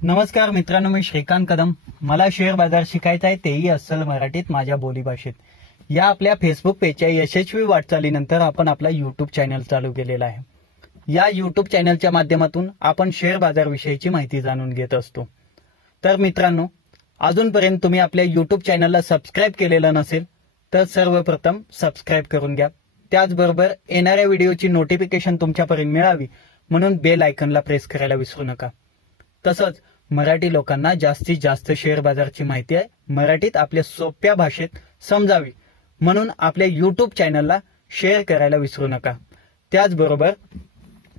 नमस्कार मित्रांनो, मी श्रीकांत कदम. मला शेअर बाजार शिकायचा आहे, तेही अस्सल मराठीत माझ्या बोलीभाषेत. या आपल्या फेसबुक पेजच्या यशस्वी वाटचालीनंतर आपण आपला युट्यूब चॅनल चालू केलेला आहे. या युट्यूब चॅनलच्या माध्यमातून आपण शेअर बाजार विषयीची माहिती जाणून घेत असतो. तर मित्रांनो, अजूनपर्यंत तुम्ही आपल्या युट्यूब चॅनलला सबस्क्राईब केलेलं नसेल तर सर्वप्रथम सबस्क्राईब करून घ्या. त्याचबरोबर येणाऱ्या व्हिडिओची नोटिफिकेशन तुमच्यापर्यंत मिळावी म्हणून बेल आयकॉनला प्रेस करायला विसरू नका. तसंच मराठी लोकांना जास्तीत जास्त शेअर बाजारची माहिती आहे मराठीत आपल्या सोप्या भाषेत समजावी म्हणून आपल्या युट्यूब चॅनलला शेअर करायला विसरू नका. त्याचबरोबर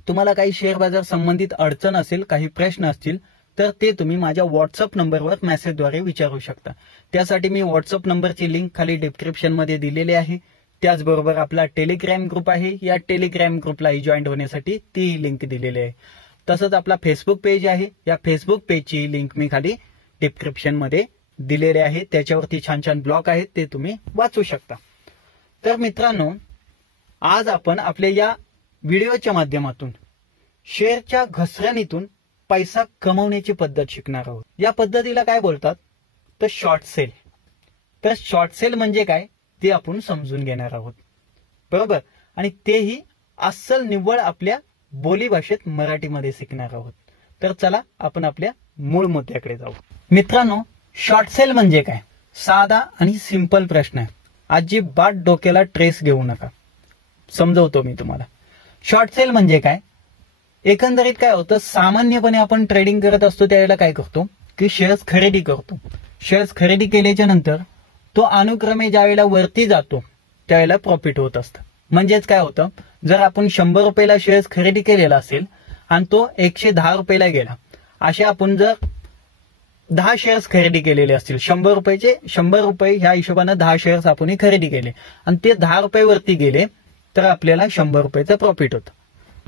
तुम्हाला काही शेअर बाजार संबंधित अडचण असेल, काही प्रश्न असतील तर ते तुम्ही माझ्या व्हॉट्सअप नंबरवर मेसेजद्वारे विचारू शकता. त्यासाठी मी व्हॉट्सअप नंबरची लिंक खाली डिस्क्रिप्शन मध्ये दिलेली आहे. त्याचबरोबर आपला टेलिग्राम ग्रुप आहे, या टेलिग्राम ग्रुपलाही जॉईन होण्यासाठी ती लिंक दिलेली आहे. तसंच आपला फेसबुक पेज आहे, या फेसबुक पेजची लिंक मी खाली डिस्क्रिप्शन मध्ये दिलेली आहे. त्याच्यावरती छान छान ब्लॉग आहेत, ते तुम्ही वाचू शकता. तर मित्रांनो, आज आपण आपल्या या व्हिडिओच्या माध्यमातून शेअरच्या घसरणीतून पैसा कमवण्याची पद्धत शिकणार आहोत. या पद्धतीला काय बोलतात तर शॉर्ट सेल. तर शॉर्ट सेल म्हणजे काय ते आपण समजून घेणार आहोत, बरोबर. आणि तेही अस्सल निव्वळ आपल्या बोलीभाषेत मराठीमध्ये शिकणार आहोत. तर चला आपण आपल्या मूळ मुद्द्याकडे जाऊ. मित्रांनो, शॉर्ट सेल म्हणजे काय? साधा आणि सिंपल प्रश्न आहे. अजिबात डोक्याला ट्रेस घेऊ नका, समजवतो मी तुम्हाला. शॉर्ट सेल म्हणजे काय? एकंदरीत काय होतं, सामान्यपणे आपण ट्रेडिंग करत असतो त्यावेळेला काय करतो की शेअर्स खरेदी करतो. शेअर्स खरेदी केल्याच्या नंतर तो अनुक्रमे ज्या वेळेला वरती जातो त्यावेळेला प्रॉफिट होत असतं. म्हणजेच काय होतं, जर आपण 100 रुपयाला शेअर्स खरेदी केलेला असेल आणि तो 110 रुपयाला गेला, असे आपण जर 10 शेअर्स खरेदी केलेले असतील, 100 रुपयाचे 100 रुपये ह्या हिशोबाने 10 शेअर्स आपण खरेदी केले आणि ते 10 रुपये वरती गेले तर आपल्याला 100 रुपयाचं प्रॉफिट होतं.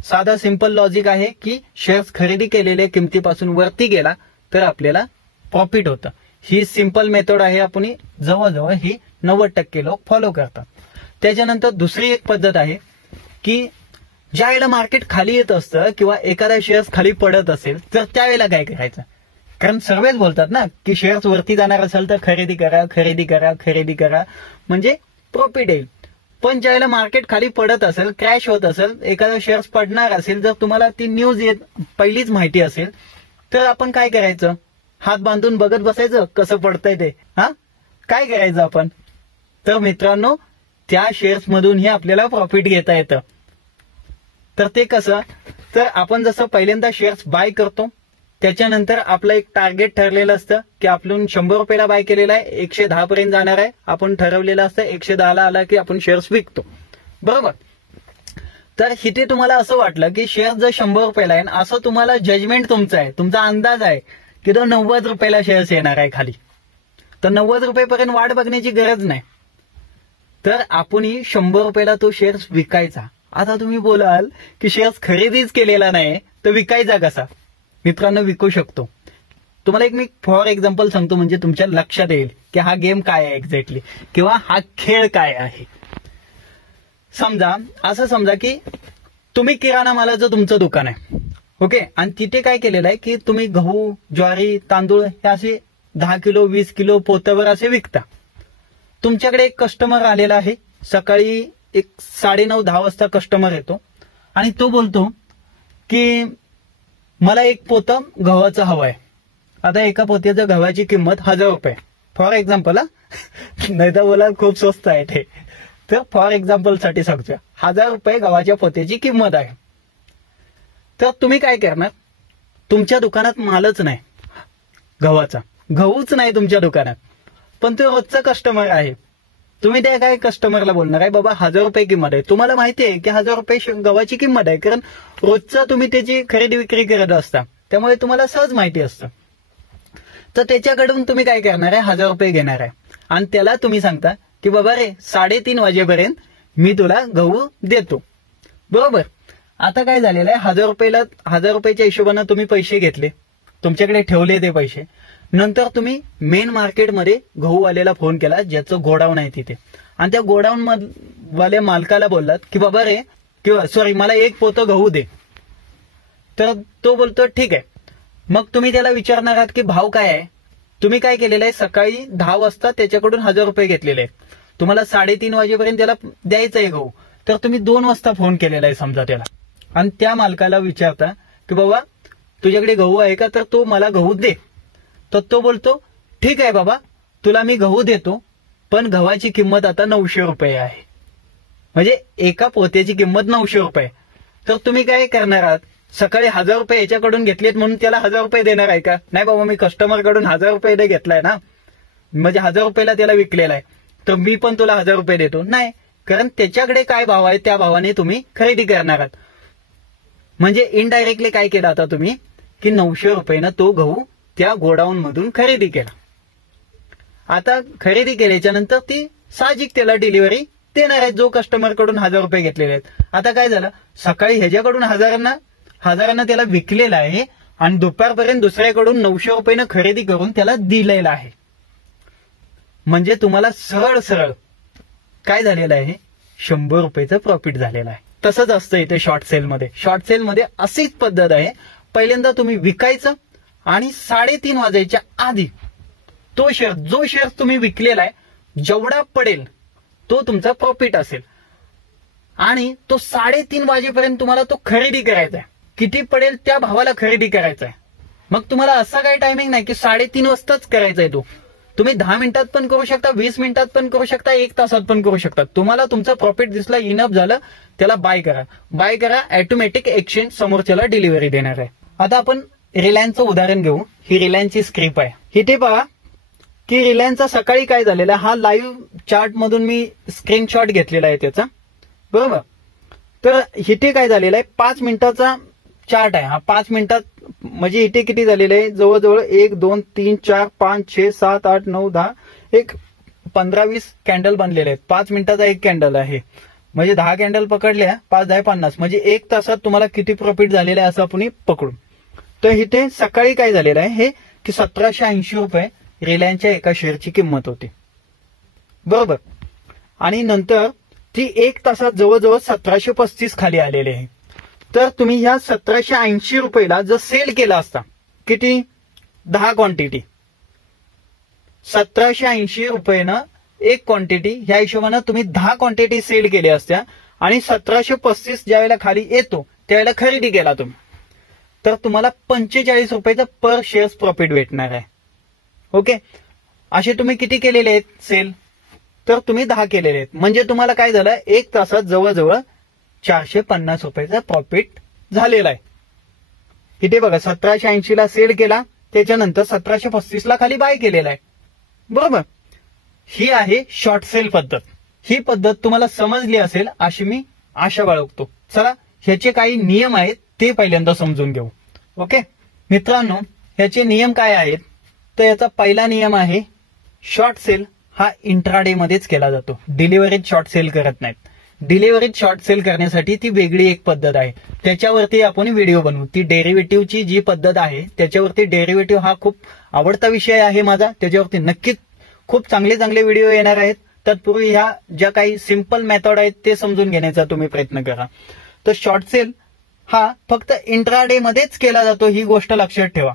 साधा सिंपल लॉजिक आहे की शेअर्स खरेदी केलेल्या किमतीपासून वरती गेला तर आपल्याला प्रॉफिट होतं. ही सिंपल मेथड आहे, आपण जवळजवळ ही 90% लोक फॉलो करतात. त्याच्यानंतर दुसरी एक पद्धत आहे की ज्या वेळेला मार्केट खाली येत असतं किंवा एखादा शेअर्स खाली पडत असेल तर त्यावेळेला काय करायचं, कारण सर्वच बोलतात ना की शेअर्स वरती जाणार असेल तर खरेदी करा खरेदी करा खरेदी करा म्हणजे प्रॉफिट येईल. पण ज्यावेळेला मार्केट खाली पडत असेल, क्रॅश होत असेल, एखादा शेअर्स पडणार असेल, जर तुम्हाला ती न्यूज पहिलीच माहिती असेल तर आपण काय करायचं, हात बांधून बघत बसायचं कसं पडतंय ते. काय करायचं आपण, तर मित्रांनो त्या शेअर्स मधूनही आपल्याला प्रॉफिट घेता येतं. तर ते कसं, तर आपण जसं पहिल्यांदा शेअर्स बाय करतो, त्याच्यानंतर आपलं एक टार्गेट ठरलेलं असतं की आपण 100 रुपयाला बाय केलेला आहे, 110 पर्यंत जाणार आहे. आपण ठरवलेलं असतं 110 ला आला की आपण शेअर्स विकतो, बरोबर. तर इथे तुम्हाला असं वाटलं की शेअर जर 100 रुपयाला आहे, असं तुम्हाला जजमेंट तुमचं आहे, तुमचा अंदाज आहे की तो 90 रुपयाला शेअर्स येणार आहे खाली, तर 90 रुपयेपर्यंत वाट बघण्याची गरज नाही. तर आपणही 100 रुपयाला तो शेअर्स विकायचा. आता तुम्ही बोलाल की शेअर्स खरेदीच केलेला नाही तर विकायचा कसा? मित्रांनो, विकू शकतो. तुम्हाला एक मी फॉर एक्झाम्पल सांगतो म्हणजे तुमच्या लक्षात येईल की हा गेम काय आहे एक्झॅक्टली किंवा हा खेळ काय आहे. असं समजा की तुम्ही किराणा मालाचं तुमचं दुकान आहे, ओके, आणि तिथे काय केलेलं आहे की तुम्ही गहू, ज्वारी, तांदूळ हे असे 10 किलो 20 किलो पोत्यावर असे विकता. तुमच्याकडे एक कस्टमर आलेला आहे, सकाळी एक 9:30-10 वाजता कस्टमर येतो आणि तो बोलतो की मला एक पोतं गव्हाचं हवं आहे. आता एका पोत्याच्या गव्हाची किंमत 1000 रुपये, फॉर एक्झाम्पल. नाही तर बोला खूप स्वस्त आहे ते, तर फॉर एक्झाम्पल साठी सांगतो, 1000 रुपये गव्हाच्या पोत्याची किंमत आहे. तर तुम्ही काय करणार, तुमच्या दुकानात मालच नाही गव्हाचा, गहूच नाही तुमच्या दुकानात, पण तो रोजचा कस्टमर आहे. तुम्ही त्या काय कस्टमरला बोलणार आहे, बाबा 1000 रुपये किंमत आहे. तुम्हाला माहिती आहे की 1000 रुपये गव्हाची किंमत आहे, कारण रोजचा तुम्ही त्याची खरेदी विक्री करत असता, त्यामुळे तुम्हाला सहज माहिती असतं. तर त्याच्याकडून तुम्ही काय करणार आहे, 1000 रुपये घेणार आहे आणि त्याला तुम्ही सांगता की बाबा रे 3:30 वाजेपर्यंत मी तुला गहू देतो, बरोबर. आता काय झालेलं आहे, 1000 रुपयाच्या हिशोबाने तुम्ही पैसे घेतले, तुमच्याकडे ठेवले ते पैसे. नंतर तुम्ही मेन मार्केटमध्ये गहूवाल्याला फोन केला ज्याचं गोडाऊन आहे तिथे, आणि त्या गोडाऊन वाल्या मालकाला बोललात की बाबा रे, किंवा सॉरी मला एक पोतं गहू दे. तर तो बोलतो ठीक आहे, मग तुम्ही त्याला विचारणार आहात की भाव काय आहे. तुम्ही काय केलेलं आहे, सकाळी 10 वाजता त्याच्याकडून 1000 रुपये घेतलेले आहेत, तुम्हाला 3:30 वाजेपर्यंत त्याला द्यायचं आहे गहू. तर तुम्ही 2 वाजता फोन केलेला आहे समजा त्याला, आणि त्या मालकाला विचारता की बाबा तुझ्याकडे गहू आहे का, तर तो मला गहू दे. तर तो बोलतो ठीक आहे बाबा तुला मी गहू देतो, पण गव्हाची किंमत आता 900 रुपये आहे. म्हणजे एका पोत्याची किंमत 900 रुपये. तर तुम्ही काय करणार आहात, सकाळी 1000 रुपये याच्याकडून घेतलेत म्हणून त्याला 1000 रुपये देणार आहे का? नाही बाबा, मी कस्टमरकडून 1000 रुपये घेतलाय ना, म्हणजे 1000 रुपयाला त्याला विकलेला आहे, तर मी पण तुला 1000 रुपये देतो नाही. कारण त्याच्याकडे काय भाव आहे त्या भावाने तुम्ही खरेदी करणार आहात. म्हणजे इनडायरेक्टली काय केलं आता तुम्ही की 900 रुपयानं तो गहू त्या गोडाऊन मधून खरेदी केला. आता खरेदी केल्याच्या नंतर ती साहजिक त्याला डिलिव्हरी देणार आहे जो कस्टमर कडून 1000 रुपये घेतलेले आहेत. आता काय झालं, सकाळी ह्याच्याकडून हजारांना त्याला विकलेला आहे आणि दुपारपर्यंत दुसऱ्याकडून 900 रुपयानं खरेदी करून त्याला दिलेला आहे. म्हणजे तुम्हाला सरळ सरळ काय झालेलं आहे, 100 रुपयाचं प्रॉफिट झालेलं आहे. तसंच असतं इथे शॉर्ट सेलमध्ये. शॉर्ट सेलमध्ये अशीच पद्धत आहे, पहिल्यांदा तुम्ही विकायचं आणि 3:30 वाजायच्या आधी तो शेअर, जो शेअर तुम्ही विकलेला आहे जेवढा पडेल तो तुमचा प्रॉफिट असेल, आणि तो 3:30 वाजेपर्यंत तुम्हाला तो खरेदी करायचा आहे. किती पडेल त्या भावाला खरेदी करायचा आहे. मग तुम्हाला असा काही टायमिंग नाही की 3:30 वाजताच करायचा आहे तो. तुम्ही 10 मिनिटात पण करू शकता, 20 मिनिटात पण करू शकता, 1 तासात पण करू शकता. तुम्हाला तुमचा प्रॉफिट दिसला, इनफ झालं, त्याला बाय करा. ऑटोमॅटिक एक्सचेंज समोरच्याला डिलिव्हरी देणार आहे. आता आपण रिलायन्सचं उदाहरण घेऊ. ही रिलायन्सची स्क्रिप्ट आहे. इथे पहा की रिलायन्सचा सकाळी काय झालेला आहे, हा लाईव्ह चार्ट मधून मी स्क्रीनशॉट घेतलेला आहे त्याचा, बरोबर. तर इथे काय झालेलं आहे, 5 मिनिटाचा चार्ट आहे हा. 5 मिनिटात म्हणजे इथे किती झालेलं आहे, जवळजवळ 1 2 3 4 5 6 7 8 9 10 एक 15-20 कॅन्डल बनलेले आहेत. 5 मिनिटाचा एक कॅन्डल आहे, म्हणजे 10 कॅन्डल पकडल्या, 5 10 50, म्हणजे 1 तासात तुम्हाला किती प्रॉफिट झालेलं आहे असं आपण पकडू. तर इथे सकाळी काय झालेलं आहे हे की 1780 रुपये रिलायन्सच्या एका शेअरची किंमत होती, बरोबर. आणि नंतर ती 1 तासात जवळजवळ 1735 खाली आलेली आहे. तर तुम्ही ह्या 1780 रुपयाला जर सेल केला असता, किती, 10 क्वांटिटी, 1780 रुपयानं एक क्वांटिटी, ह्या हिशोबानं तुम्ही 10 क्वांटिटी सेल केल्या असत्या आणि 1735 ज्यावेळेला खाली येतो त्यावेळेला खरेदी केला तुम्ही, तर तुम्हाला 45 रुपयाचं पर शेअर प्रॉफिट भेटणार आहे. ओके, असे तुम्ही किती केलेले आहेत सेल, तर तुम्ही 10 केलेले आहेत. म्हणजे तुम्हाला काय झालं, 1 तासात जवळजवळ 450 रुपयाचा प्रॉफिट झालेला आहे. इथे बघा 1780 ला सेल केला, त्याच्यानंतर 1735 ला खाली बाय केलेला आहे, बरोबर. ही आहे शॉर्ट सेल पद्धत. ही पद्धत तुम्हाला समजली असेल अशी मी आशा बाळगतो. चला ह्याचे काही नियम आहेत ते पहिल्यांदा समजून घेऊ. ओके मित्रांनो, ह्याचे नियम काय आहेत, तर याचा पहिला नियम आहे, शॉर्ट सेल हा इंट्राडे मध्येच केला जातो. डिलिव्हरीत शॉर्ट सेल करत नाहीत. डिलिव्हरीत शॉर्ट सेल करण्यासाठी ती वेगळी एक पद्धत आहे, त्याच्यावरती आपण व्हिडिओ बनवू. ती डेरिव्हेटिव्हची जी पद्धत आहे त्याच्यावरती, डेरिव्हेटिव्ह हा खूप आवडता विषय आहे माझा, त्याच्यावरती नक्कीच खूप चांगले चांगले व्हिडिओ येणार आहेत. तत्पूर्वी ह्या ज्या काही सिंपल मेथड आहेत ते समजून घेण्याचा तुम्ही प्रयत्न करा. तर शॉर्ट सेल हा फक्त इंट्राडे मध्येच केला जातो, ही गोष्ट लक्षात ठेवा.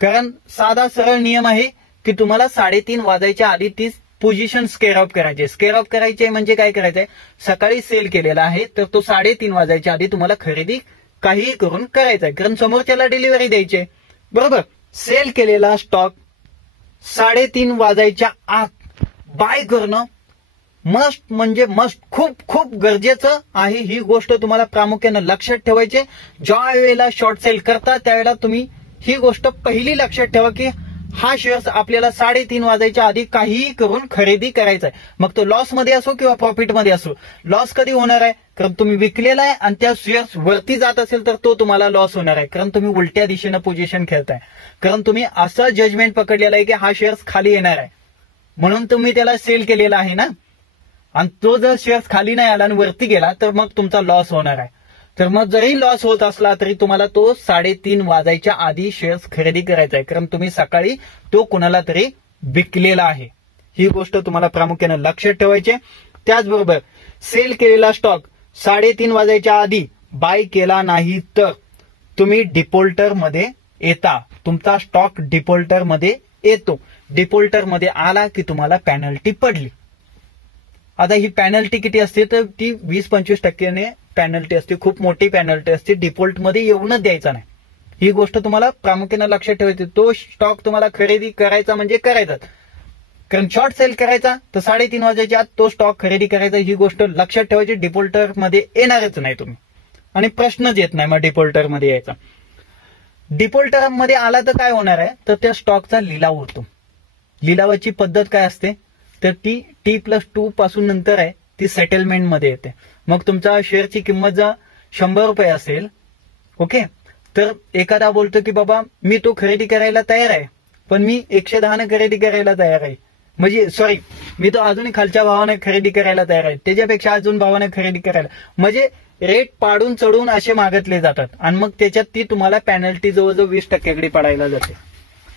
कारण साधा सरळ नियम आहे की तुम्हाला 3:30 वाजायच्या आधी ती पोझिशन स्केअर ऑफ करायचे. स्केअर ऑफ करायचे म्हणजे काय करायचंय, सकाळी सेल केलेला आहे तर तो 3:30 वाजायच्या आधी तुम्हाला खरेदी काहीही करून करायचंय, कारण समोरच्याला डिलिव्हरी द्यायची, बरोबर. सेल केलेला स्टॉक 3:30 वाजायच्या आत बाय करणं मस्ट म्हणजे मस्ट, खूप खूप गरजेचं आहे. ही गोष्ट तुम्हाला प्रामुख्यानं लक्षात ठेवायची. ज्या वेळेला शॉर्ट सेल करता त्यावेळेला तुम्ही ही गोष्ट पहिली लक्षात ठेवा की हा शेअर आपल्याला 3:30 वाजायच्या आधी काहीही करून खरेदी करायचा आहे. मग तो लॉस मध्ये असो किंवा प्रॉफिट मध्ये असो. लॉस कधी होणार आहे, कारण तुम्ही विकलेला आहे आणि त्या शेअर्स वरती जात असेल तर तो तुम्हाला लॉस होणार आहे, कारण तुम्ही उलट्या दिशेनं पोझिशन खेळताय. कारण तुम्ही असं जजमेंट पकडलेला आहे की हा शेअर्स खाली येणार आहे म्हणून तुम्ही त्याला सेल केलेला आहे ना, आणि तो जर शेअर्स खाली नाही आला आणि वरती गेला तर मग तुमचा लॉस होणार आहे. तर मग जरी लॉस होत असला तरी तुम्हाला तो 3:30 वाजायच्या आधी शेअर्स खरेदी करायचा आहे, कारण तुम्ही सकाळी तो कुणाला तरी विकलेला आहे. ही गोष्ट तुम्हाला प्रामुख्याने लक्षात ठेवायची. त्याचबरोबर सेल केलेला स्टॉक 3:30 वाजायच्या आधी बाय केला नाही तर तुम्ही डिफॉल्टर मध्ये येता तुमचा स्टॉक डिफॉल्टर मध्ये येतो. डिफॉल्टर मध्ये आला की तुम्हाला पॅनल्टी पडली. आता ही पॅनल्टी किती असते तर ती 20-25% पॅनल्टी असते. खूप मोठी पॅनल्टी असते. डिफॉल्ट मध्ये येऊनच द्यायचा नाही. ही गोष्ट तुम्हाला प्रामुख्याने लक्षात ठेवायची. तो स्टॉक तुम्हाला खरेदी करायचा म्हणजे करायचाच. कारण शॉर्ट सेल करायचा तर 3:30 वाजेच्या आत तो स्टॉक खरेदी करायचा. ही गोष्ट लक्षात ठेवायची. डिफॉल्टर मध्ये येणारच नाही तुम्ही आणि प्रश्नच येत नाही मग डिफॉल्टर मध्ये यायचा. डिफॉल्टर मध्ये आला तर काय होणार आहे तर त्या स्टॉकचा लिलाव होतो. लिलावाची पद्धत काय असते तर ती T+2 पासून नंतर आहे ती सेटलमेंट मध्ये येते. मग तुमचा शेअरची किंमत जर 100 रुपये असेल, ओके, तर एखादा बोलतो की बाबा मी तो खरेदी करायला तयार आहे पण मी 110 खरेदी करायला तयार आहे, म्हणजे सॉरी मी तो अजूनही खालच्या भावाने खरेदी करायला तयार आहे, त्याच्यापेक्षा अजून भावाने खरेदी करायला, म्हणजे रेट पाडून चढून असे मागितले जातात आणि मग त्याच्यात ती तुम्हाला पॅनल्टी जवळजवळ 20% कडे जाते.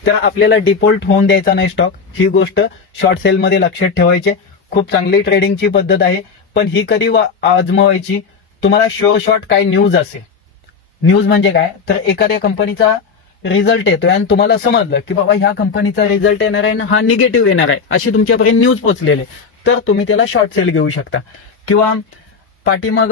तर आपल्याला डिफॉल्ट होऊन द्यायचा नाही स्टॉक. ही गोष्ट शॉर्ट सेल मध्ये लक्षात ठेवायची. खूप चांगली ट्रेडिंगची पद्धत आहे. पण ही कधी आजमावायची तुम्हाला शुअर शॉट काय न्यूज असेल. न्यूज म्हणजे काय तर एखाद्या कंपनीचा रिझल्ट येतोय आणि तुम्हाला समजलं की बाबा ह्या कंपनीचा रिझल्ट येणार आहे ना हा निगेटिव्ह येणार आहे अशी तुमच्यापर्यंत न्यूज पोहोचलेली तर तुम्ही त्याला शॉर्ट सेल घेऊ शकता. किंवा पाठीमाग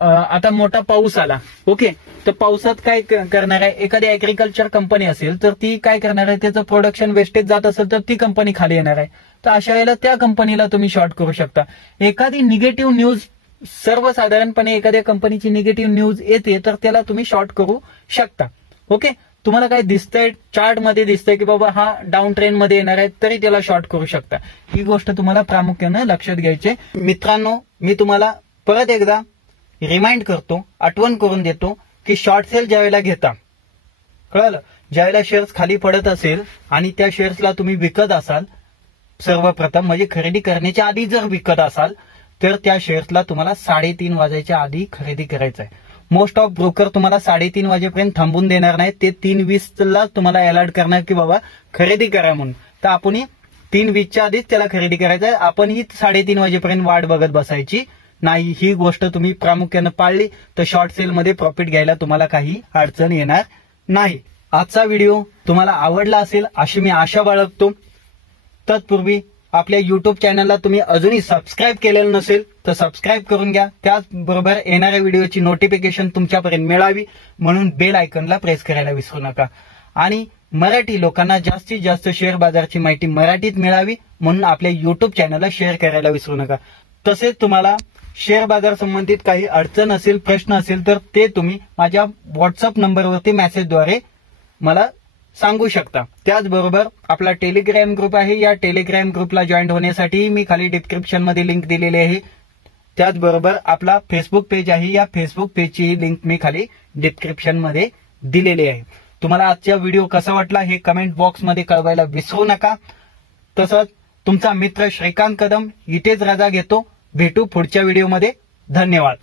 आता मोठा पाऊस आला, ओके, तर पावसात काय करणार आहे एखादी ऍग्रिकल्चर कंपनी असेल तर ती काय करणार आहे त्याचं प्रोडक्शन वेस्टेज जात असेल तर ती कंपनी खाली येणार आहे. तर अशा वेळेला त्या कंपनीला तुम्ही शॉर्ट करू शकता. एखादी निगेटिव्ह न्यूज सर्वसाधारणपणे एखाद्या कंपनीची निगेटिव्ह न्यूज येते तर त्याला तुम्ही शॉर्ट करू शकता. ओके, तुम्हाला काय दिसतंय चार्ट मध्ये दिसतंय की बाबा हा डाऊन ट्रेंड मध्ये येणार आहे तरी त्याला शॉर्ट करू शकता. ही गोष्ट तुम्हाला प्रामुख्याने लक्षात घ्यायची. मित्रांनो, मी तुम्हाला परत एकदा रिमाइंड करतो, आठवण करून देतो की शॉर्ट सेल ज्यावेळेला घेता, कळलं, ज्यावेळेला शेअर्स खाली पडत असेल आणि त्या शेअर्सला तुम्ही विकत असाल, सर्वप्रथम म्हणजे खरेदी करण्याच्या आधी जर विकत असाल तर त्या शेअर्सला तुम्हाला 3:30 वाजायच्या आधी खरेदी करायचं आहे. मोस्ट ऑफ ब्रोकर तुम्हाला 3:30 वाजेपर्यंत थांबून देणार नाही. ते 3:20 तुम्हाला अलर्ट करणार की बाबा खरेदी करा म्हणून. तर आपण 3:20च्या आधीच त्याला खरेदी करायचं आहे. आपण ही 3:30 वाजेपर्यंत वाट बघत बसायची नाही. ही गोष्ट तुम्ही प्रामुख्याने पाळली तर शॉर्ट सेल मध्ये प्रॉफिट घ्यायला तुम्हाला काही अडचण येणार नाही. आजचा व्हिडिओ तुम्हाला आवडला असेल अशी मी आशा बाळगतो. तत्पूर्वी आपल्या युट्यूब चॅनलला तुम्ही अजूनही सबस्क्राईब केलेलं नसेल तर सबस्क्राईब करून घ्या. त्याचबरोबर येणाऱ्या व्हिडिओची नोटिफिकेशन तुमच्यापर्यंत मिळावी म्हणून बेल आयकॉनला प्रेस करायला विसरू नका. आणि मराठी लोकांना जास्तीत जास्त शेअर बाजारची माहिती मराठीत मिळावी म्हणून आपल्या युट्यूब चॅनलला शेअर करायला विसरू नका. तसेच तुम्हाला शेअर बाजार संबंधित काही अडचण असेल, प्रश्न असेल तर ते तुम्ही माझ्या व्हॉट्सअप नंबरवरती मेसेजद्वारे मला सांगू शकता. त्याचबरोबर आपला टेलिग्राम ग्रुप आहे. या टेलिग्राम ग्रुपला जॉईन होण्यासाठी मी खाली डिस्क्रिप्शन मध्ये लिंक दिलेली आहे. त्याचबरोबर आपला फेसबुक पेज आहे. या फेसबुक पेजची लिंक मी खाली डिस्क्रिप्शन मध्ये दिलेली आहे. तुम्हाला आजचा व्हिडिओ कसा वाटला हे कमेंट बॉक्स मध्ये कळवायला विसरू नका. तसंच तुमचा मित्र श्रीकांत कदम इथेच रजा घेतो. भेटू पुढच्या व्हिडिओमध्ये. धन्यवाद.